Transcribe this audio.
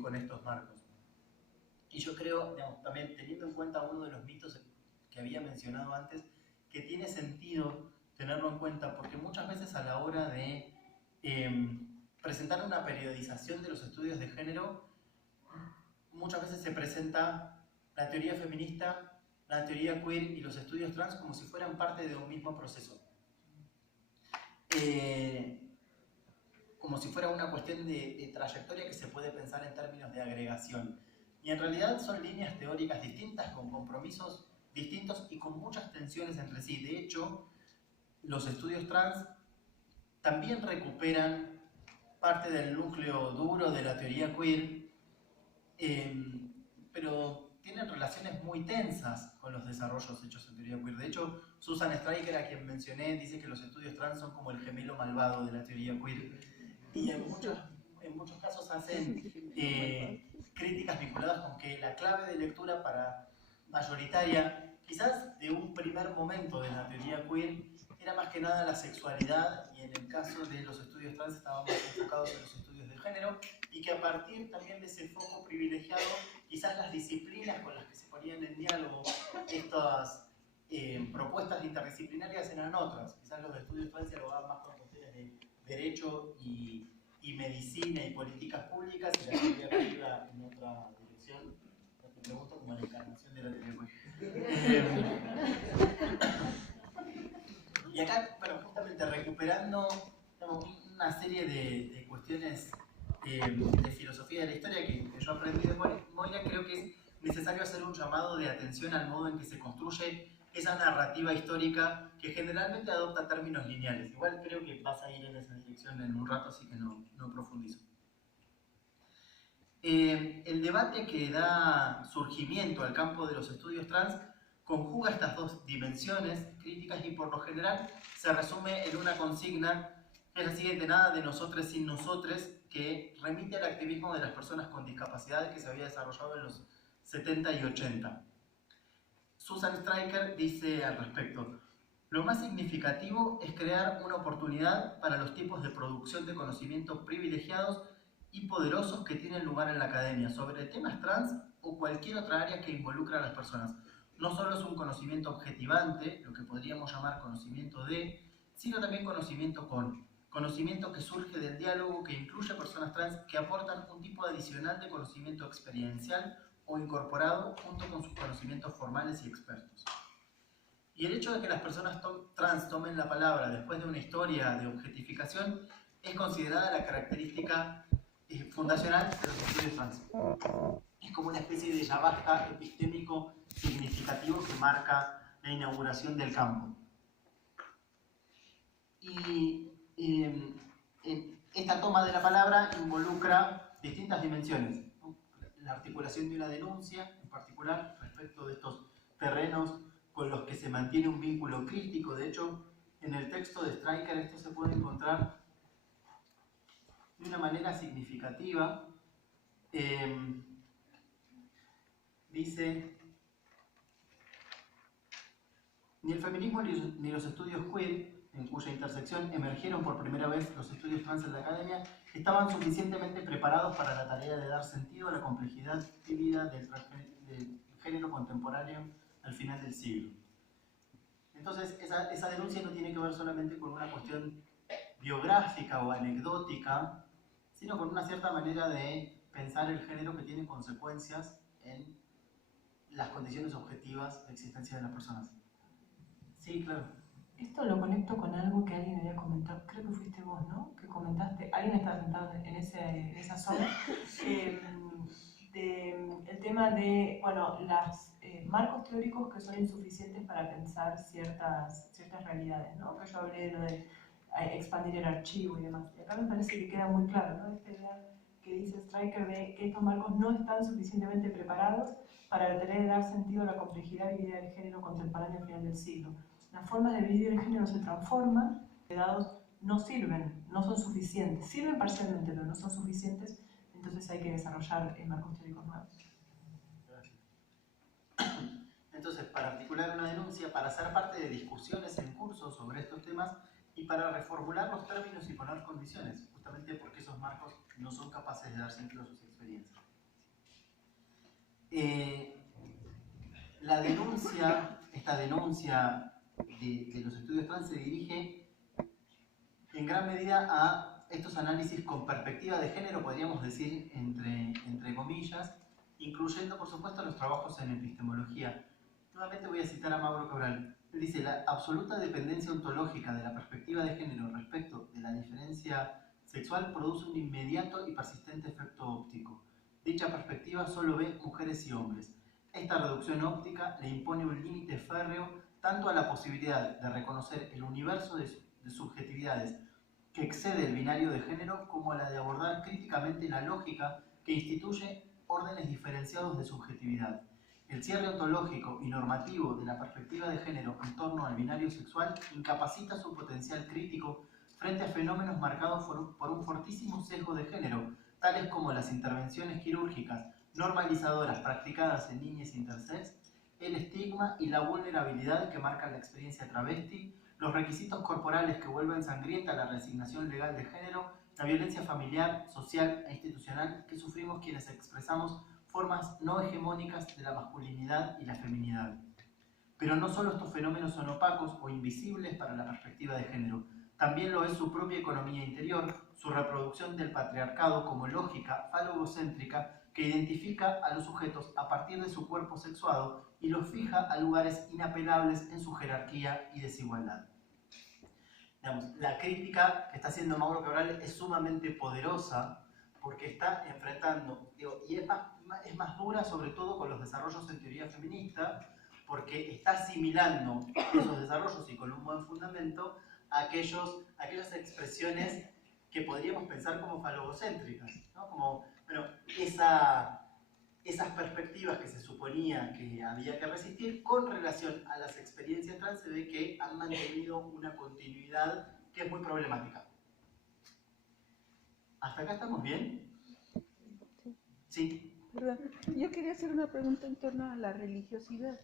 con estos marcos. Y yo creo, digamos, también teniendo en cuenta uno de los mitos que había mencionado antes, que tiene sentido tenerlo en cuenta, porque muchas veces a la hora de presentar una periodización de los estudios de género, muchas veces se presenta la teoría feminista, la teoría queer y los estudios trans como si fueran parte de un mismo proceso. Como si fuera una cuestión de trayectoria que se puede pensar en términos de agregación. Y en realidad son líneas teóricas distintas, con compromisos distintos y con muchas tensiones entre sí. De hecho, los estudios trans también recuperan parte del núcleo duro de la teoría queer, pero tienen relaciones muy tensas con los desarrollos hechos en teoría queer. De hecho, Susan Stryker, a quien mencioné, dice que los estudios trans son como el gemelo malvado de la teoría queer. Y en muchos casos hacen críticas vinculadas con que la clave de lectura mayoritaria, quizás de un primer momento de la teoría queer, era más que nada la sexualidad, y en el caso de los estudios trans estaban más enfocados en los estudios de género, y que a partir también de ese foco privilegiado, quizás las disciplinas con las que se ponían en diálogo estas propuestas interdisciplinarias eran otras. Quizás los estudios trans dialogaban más con cuestiones de derecho y medicina y políticas públicas, y la teoría queer iba en otra dirección. Te pregunto como la encarnación de la teoría queer. Y acá, bueno, justamente recuperando una serie de cuestiones de filosofía de la historia que yo aprendí de Moira, creo que es necesario hacer un llamado de atención al modo en que se construye esa narrativa histórica que generalmente adopta términos lineales. Igual creo que vas a ir en esa dirección en un rato, así que no profundizo. El debate que da surgimiento al campo de los estudios trans conjuga estas dos dimensiones críticas y por lo general se resume en una consigna que es la siguiente: nada de nosotros sin nosotros, que remite al activismo de las personas con discapacidad que se había desarrollado en los 70 y 80. Susan Stryker dice al respecto: lo más significativo es crear una oportunidad para los tipos de producción de conocimiento privilegiados y poderosos que tienen lugar en la academia sobre temas trans o cualquier otra área que involucra a las personas. No solo es un conocimiento objetivante, lo que podríamos llamar conocimiento de, sino también conocimiento con. Conocimiento que surge del diálogo, que incluye personas trans que aportan un tipo adicional de conocimiento experiencial o incorporado junto con sus conocimientos formales y expertos. Y el hecho de que las personas trans tomen la palabra después de una historia de objetificación es considerada la característica fundacional de los estudios trans. Es como una especie de ya basta epistémico significativo que marca la inauguración del campo. Y esta toma de la palabra involucra distintas dimensiones, ¿no? La articulación de una denuncia, en particular respecto de estos terrenos con los que se mantiene un vínculo crítico. De hecho, en el texto de Stryker esto se puede encontrar de una manera significativa. Dice: ni el feminismo ni los estudios queer, en cuya intersección emergieron por primera vez los estudios trans en la academia, estaban suficientemente preparados para la tarea de dar sentido a la complejidad vívida del género contemporáneo al final del siglo. Entonces, esa denuncia no tiene que ver solamente con una cuestión biográfica o anecdótica, sino con una cierta manera de pensar el género que tiene consecuencias en las condiciones objetivas de existencia de las personas. Sí, claro. Esto lo conecto con algo que alguien había comentado, creo que fuiste vos, ¿no? Que comentaste, alguien estaba sentado en esa zona, el tema de, bueno, los marcos teóricos que son insuficientes para pensar ciertas realidades, ¿no? Que yo hablé de lo de expandir el archivo y demás. Y acá me parece que queda muy claro, ¿no? Esta idea que dice Stryker de que estos marcos no están suficientemente preparados para la tarea de dar sentido a la complejidad y vida del género contemporáneo al final del siglo. Las formas de dividir el género se transforman, los dados no sirven, no son suficientes, sirven parcialmente, pero no son suficientes, entonces hay que desarrollar marcos teóricos nuevos. Gracias. Entonces, para articular una denuncia, para ser parte de discusiones en curso sobre estos temas y para reformular los términos y poner condiciones, justamente porque esos marcos no son capaces de dar sentido a sus existencias. experiencia. Esta denuncia de los estudios trans se dirige en gran medida a estos análisis con perspectiva de género, podríamos decir entre comillas, incluyendo por supuesto los trabajos en epistemología. Nuevamente voy a citar a Mauro Cabral. Él dice: la absoluta dependencia ontológica de la perspectiva de género respecto de la diferencia sexual produce un inmediato y persistente efecto óptico. Dicha perspectiva solo ve mujeres y hombres. Esta reducción óptica le impone un límite férreo tanto a la posibilidad de reconocer el universo de subjetividades que excede el binario de género como a la de abordar críticamente la lógica que instituye órdenes diferenciados de subjetividad. El cierre ontológico y normativo de la perspectiva de género en torno al binario sexual incapacita su potencial crítico frente a fenómenos marcados por un fortísimo sesgo de género, tales como las intervenciones quirúrgicas normalizadoras practicadas en niñas intersex, el estigma y la vulnerabilidad que marcan la experiencia travesti, los requisitos corporales que vuelven sangrienta la resignación legal de género, la violencia familiar, social e institucional que sufrimos quienes expresamos formas no hegemónicas de la masculinidad y la feminidad. Pero no solo estos fenómenos son opacos o invisibles para la perspectiva de género, también lo es su propia economía interior, su reproducción del patriarcado como lógica falogocéntrica que identifica a los sujetos a partir de su cuerpo sexuado y los fija a lugares inapelables en su jerarquía y desigualdad. Digamos, la crítica que está haciendo Mauro Cabral es sumamente poderosa porque está enfrentando, y es más dura sobre todo con los desarrollos en teoría feminista, porque está asimilando esos desarrollos y con un buen fundamento a aquellas expresiones que podríamos pensar como falogocéntricas, ¿no? Como, bueno, esas perspectivas que se suponía que había que resistir con relación a las experiencias trans, se ve que han mantenido una continuidad que es muy problemática. ¿Hasta acá estamos bien? Sí. Perdón, yo quería hacer una pregunta en torno a la religiosidad.